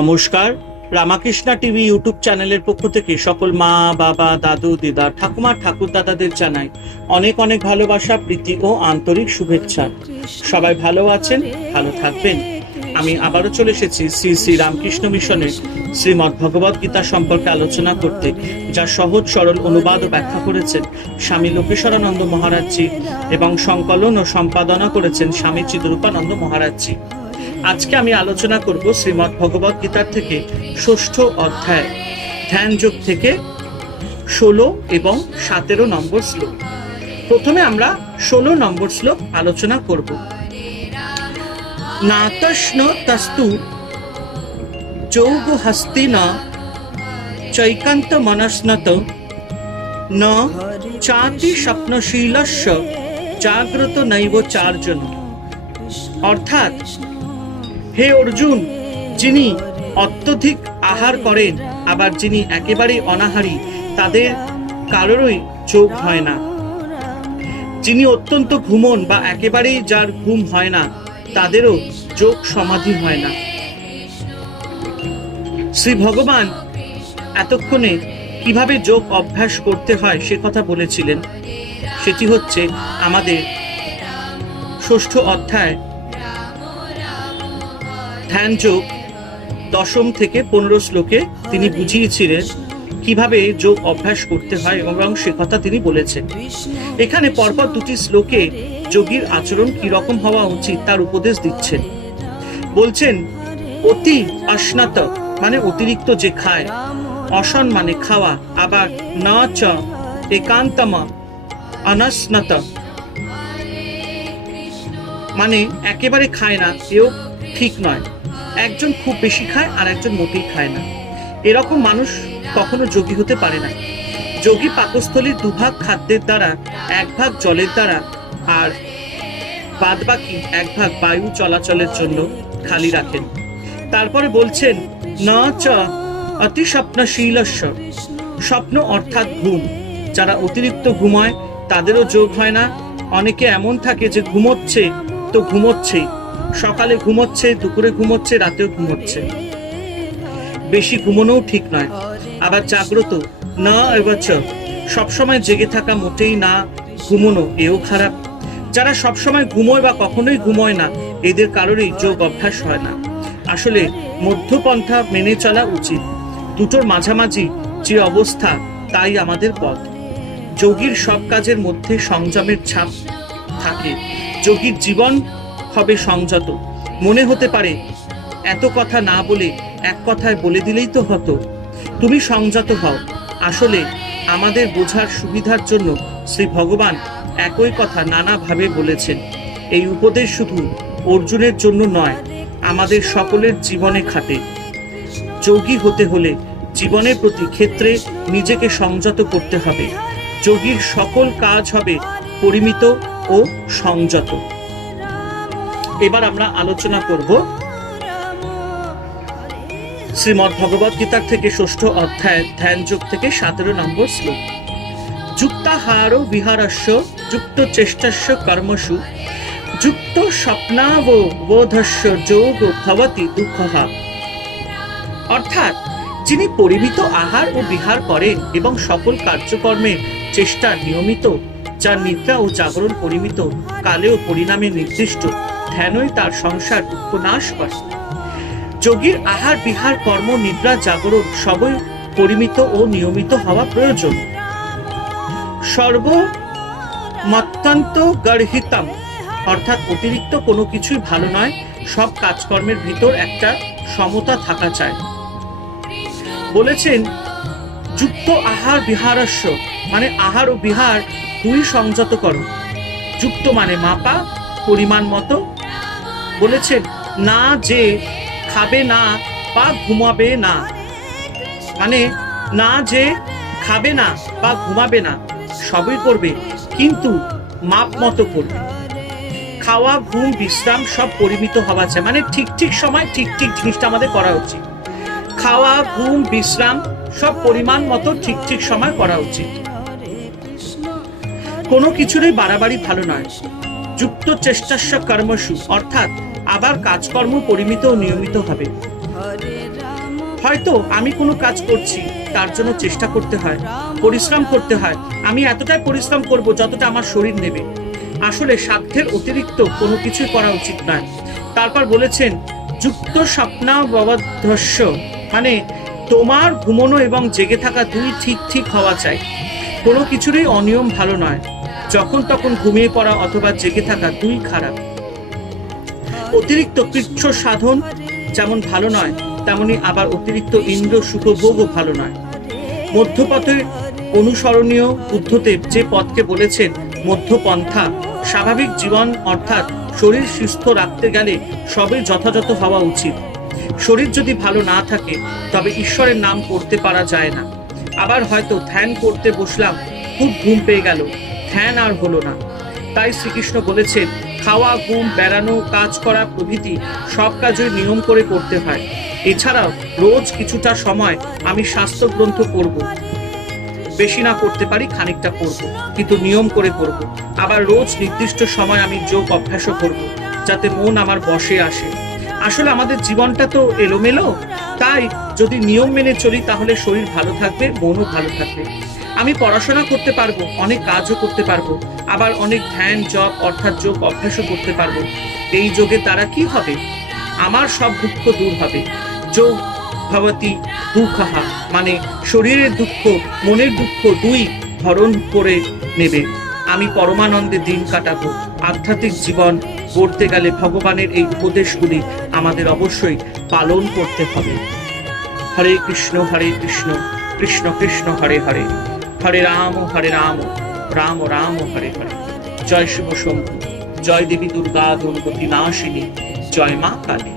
নমস্কার, Ramakrishna TV YouTube চ্যানেলের পক্ষ থেকে সকল মা, বাবা, দাদু, দিদা, ঠাকুমা, ঠাকুর দাদাদের জানাই অনেক অনেক ভালোবাসা, প্রীতি ও আন্তরিক শুভেচ্ছা। সবাই ভালো আছেন, ভালো থাকবেন। আমি আবারও চলে এসেছি শ্রী শ্রী রামকৃষ্ণ মিশনের শ্রীমদ্ ভগবদ গীতা সম্পর্কে আলোচনা করতে, যা সহজ সরল অনুবাদ ও ব্যাখ্যা করেছেন স্বামী লোকেশ্বরানন্দ মহারাজজি এবং সংকলন ও সম্পাদনা করেছেন স্বামী চিদরূপানন্দ মহারাজজি। আজকে আমি আলোচনা করব শ্রীমদ্ ভগবদ গীতার থেকে ৬ষ্ঠ অধ্যায় ধ্যান যোগ থেকে ১৬ এবং ১৭ নম্বর শ্লোক। প্রথমে আমরা ১৬ নম্বর শ্লোক আলোচনা করব। নাতস্ন তস্তু যোগ হস্তিন চৈকান্ত মনস্নত ন চাতি স্বপ্নশীলস্য জাগ্রত নৈব চার্জন। অর্থাৎ, হে অর্জুন, যিনি অত্যধিক আহার করেন আবার যিনি একেবারেই অনাহারী, তাদের কারোরই যোগ হয় না। যিনি অত্যন্ত ঘুমন বা একেবারেই যার ঘুম হয় না, তাদেরও যোগ সমাধি হয় না। শ্রী ভগবান এতক্ষণে কিভাবে যোগ অভ্যাস করতে হয় সে কথা বলেছিলেন। সেটি হচ্ছে আমাদের ৬ষ্ঠ অধ্যায় ধ্যান যোগ ১০ম থেকে ১৫ শ্লোকে তিনি বুঝিয়েছিলেন কিভাবে যোগ অভ্যাস করতে হয় এবং সে কথা তিনি বলেছেন। এখানে পরপর দুটি শ্লোকে যোগীর আচরণ কিরকম হওয়া উচিত তার উপদেশ দিচ্ছেন। বলছেন, অতি অশ্নাত মানে অতিরিক্ত যে খায়, অসন মানে খাওয়া, আবার ন চ একান্তম অনস্নত মানে একেবারে খায় না, এও ঠিক নয়। একজন খুব বেশি খায় আর একজন মোটেই খায় না, এরকম মানুষ কখনো যোগী হতে পারে না। যোগী পাকস্থলীর ২ ভাগ খাদ্যের দ্বারা, ১ ভাগ জলের দ্বারা আর বাদ বাকি ১ ভাগ বায়ু চলাচলের জন্য খালি রাখেন। তারপরে বলছেন, ন চ অতি স্বপ্নশীলস্য, স্বপ্ন অর্থাৎ ঘুম। যারা অতিরিক্ত ঘুমায় তাদেরও যোগ হয় না। অনেকে এমন থাকে যে ঘুমোচ্ছে তো ঘুমোচ্ছেই, সকালে ঘুমোচ্ছে, দুপুরে ঘুমোচ্ছে, রাতেও ঘুমোচ্ছে। বেশি ঘুমানোও ঠিক নয়। আবার জাগ্রত না এবচ, সবসময় জেগে থাকা মোটেই না ঘুমানো, এও খারাপ। যারা সবসময় ঘুমোয় বা কখনোই ঘুমোয় না, এদের কারোরই যোগ অভ্যাস হয় না। আসলে মধ্যপন্থা মেনে চলা উচিত। দুটোর মাঝামাঝি যে অবস্থা, তাই আমাদের পথ। যোগীর সব কাজের মধ্যে সংযমের ছাপ থাকে। যোগীর জীবন হবে সংযত। মনে হতে পারে এত কথা না বলে এক কথায় বলে দিলেই তো হতো, তুমি সংযত হও। আসলে আমাদের বোঝার সুবিধার জন্য শ্রী ভগবান একই কথা নানাভাবে বলেছেন। এই উপদেশ শুধু অর্জুনের জন্য নয়, আমাদের সকলের জীবনে খাটে। যোগী হতে হলে জীবনের প্রতি ক্ষেত্রে নিজেকে সংযত করতে হবে। যোগীর সকল কাজ হবে পরিমিত ও সংযত। এবার আমরা আলোচনা করব শ্রীমদ্ ভগবদ গীতার থেকে ৬ষ্ঠ অধ্যায় ধ্যান যোগ থেকে ১৭ নম্বর শ্লোক। যুক্তাহার বিহারস্য যুক্ত চেষ্টস্য কর্মসু যুক্ত স্বপ্নাববোধস্য যোগ ভবতি দুঃখঃ। অর্থাৎ, যিনি পরিমিত আহার ও বিহার করেন এবং সকল কার্যকর্মের চেষ্টা নিয়মিত, যার নিদ্রা ও জাগরণ পরিমিত, কালেও পরিণামে নির্দিষ্ট, ধ্যানই তার সংসার দুঃখ নাশ করে। যোগীর আহার বিহার, কর্ম, নিদ্রা, জাগরণ সবই পরিমিত ও নিয়মিত হওয়া প্রয়োজন। সর্বমত্যন্ত গর্হিতম, অর্থাৎ অতিরিক্ত কোনো কিছুই ভালো নয়। সব কাজকর্মের ভিতর একটা সমতা থাকা চাই। বলেছেন, যুক্ত আহার বিহারস্য মানে আহার ও বিহার দুই সংযত করো। যুক্ত মানে মাপা, পরিমাণ মতো। বলেছেন, না যে খাবে না বা ঘুমাবে না, মানে না যে খাবে না বা ঘুমাবে না, সবই করবে, কিন্তু মাপ মতো করবে। খাওয়া, ঘুম, বিশ্রাম সব পরিমিত হওয়া চাই, মানে ঠিক ঠিক সময় ঠিক ঠিক জিনিসটা আমাদের করা উচিত। খাওয়া, ঘুম, বিশ্রাম সব পরিমাণ মতো ঠিক ঠিক সময় করা উচিত। কোনো কিছুরই বাড়াবাড়ি ভালো নয়। যুক্ত চেষ্টাস্য কর্মসু, অর্থাৎ আবার কাজকর্ম পরিমিত ও নিয়মিত হবে। হয়তো আমি কোনো কাজ করছি, তার জন্য চেষ্টা করতে হয়, পরিশ্রম করতে হয়। আমি এতটাই পরিশ্রম করব যতটা আমার শরীর নেবে। আসলে সাধ্যের অতিরিক্ত কোনো কিছুই করা উচিত নয়। তারপর বলেছেন যুক্ত স্বপ্নাববদ্ধস্য, মানে তোমার ঘুমোনো এবং জেগে থাকা দুই ঠিক ঠিক হওয়া চাই। কোনো কিছুরই অনিয়ম ভালো নয়। যখন তখন ঘুমিয়ে পড়া অথবা জেগে থাকা দুই খারাপ। অতিরিক্ত কৃচ্ছ সাধন যেমন ভালো নয়, তেমনি আবার অতিরিক্ত ইন্দ্র সুখভোগও ভালো নয়। মধ্যপথে অনুসরণীয় বুদ্ধদেব যে পথকে বলেছেন মধ্যপন্থা, স্বাভাবিক জীবন অর্থাৎ শরীর সুস্থ রাখতে গেলে সবই যথাযথ হওয়া উচিত। শরীর যদি ভালো না থাকে তবে ঈশ্বরের নাম করতে পারা যায় না। আবার হয়তো ধ্যান করতে বসলাম, খুব ঘুম পেয়ে গেল, ধ্যান আর হলো না। তাই শ্রীকৃষ্ণ বলেছেন খাওয়া, ঘুম, বেড়ানো, কাজ করা প্রভৃতি সব কাজই নিয়ম করে করতে হয়। এছাড়াও রোজ কিছুটা সময় আমি শাস্ত্র গ্রন্থ পড়ব, বেশি না করতে পারি খানিকটা পড়ব, কিন্তু নিয়ম করে পড়ব। আবার রোজ নির্দিষ্ট সময় আমি যোগ অভ্যাসও করব, যাতে মন আমার বশে আসে। আসলে আমাদের জীবনটা তো এলোমেলো, তাই যদি নিয়ম মেনে চলি তাহলে শরীর ভালো থাকবে, মনও ভালো থাকবে। আমি পড়াশোনা করতে পারবো, অনেক কাজও করতে পারবো, আবার অনেক ধ্যান জপ অর্থাৎ যোগ অভ্যাসও করতে পারবো। এই যোগের দ্বারা কি হবে? আমার সব দুঃখ দূর হবে। যোগ ভবতি দুঃখহা, মানে শরীরের দুঃখ মনের দুঃখ দুই হরণ করে নেবে। আমি পরমানন্দে দিন কাটাবো। আধ্যাত্মিক জীবন গড়তে গেলে ভগবানের এই উপদেশগুলি আমাদের অবশ্যই পালন করতে হবে। হরে কৃষ্ণ কৃষ্ণ কৃষ্ণ হরে হরে, হরে রাম রাম রাম হরে হরে। জয় শিব শম্ভু, জয় দেবী দুর্গা দুর্গতি নাশিনী, জয় মা কালী।